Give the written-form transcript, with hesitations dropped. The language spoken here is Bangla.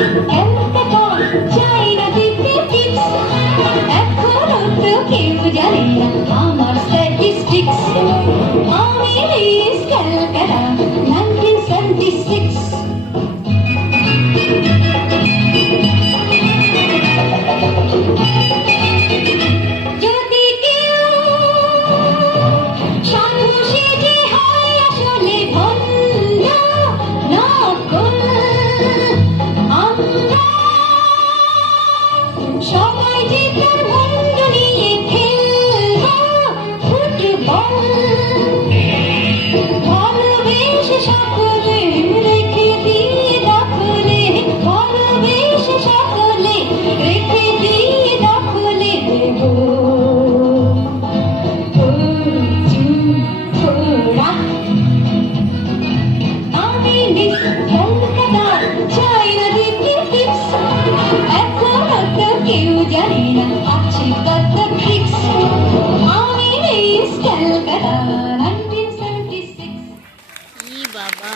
ক্যালকাটা চাইনা দিতে টিপস, এখনো তো কেউ জানে না আমার স্ট্যাটিস্টিক্স। আমি মিস ক্যালকাটা 1976। যদি কেউ সাধু সেজে হয় আসলে ভণ্ড নকল, আমরা সবাই যে তার ভণ্ড নিয়ে খেলবো ফুটবল। ভালোবেসে সকলে রেখে দিয়ে দখলে, ভালোবেসে সকলে রেখে দিয়ে দখলে দেবো ফুরফুরা। আমি মিস ক্যালকাটা চাইনা দিতে টিপস, এখনো তো কেউ জানে না আছে কত ট্রিক্স। আমি মিস ক্যালকাটা 1976। ই বাবা।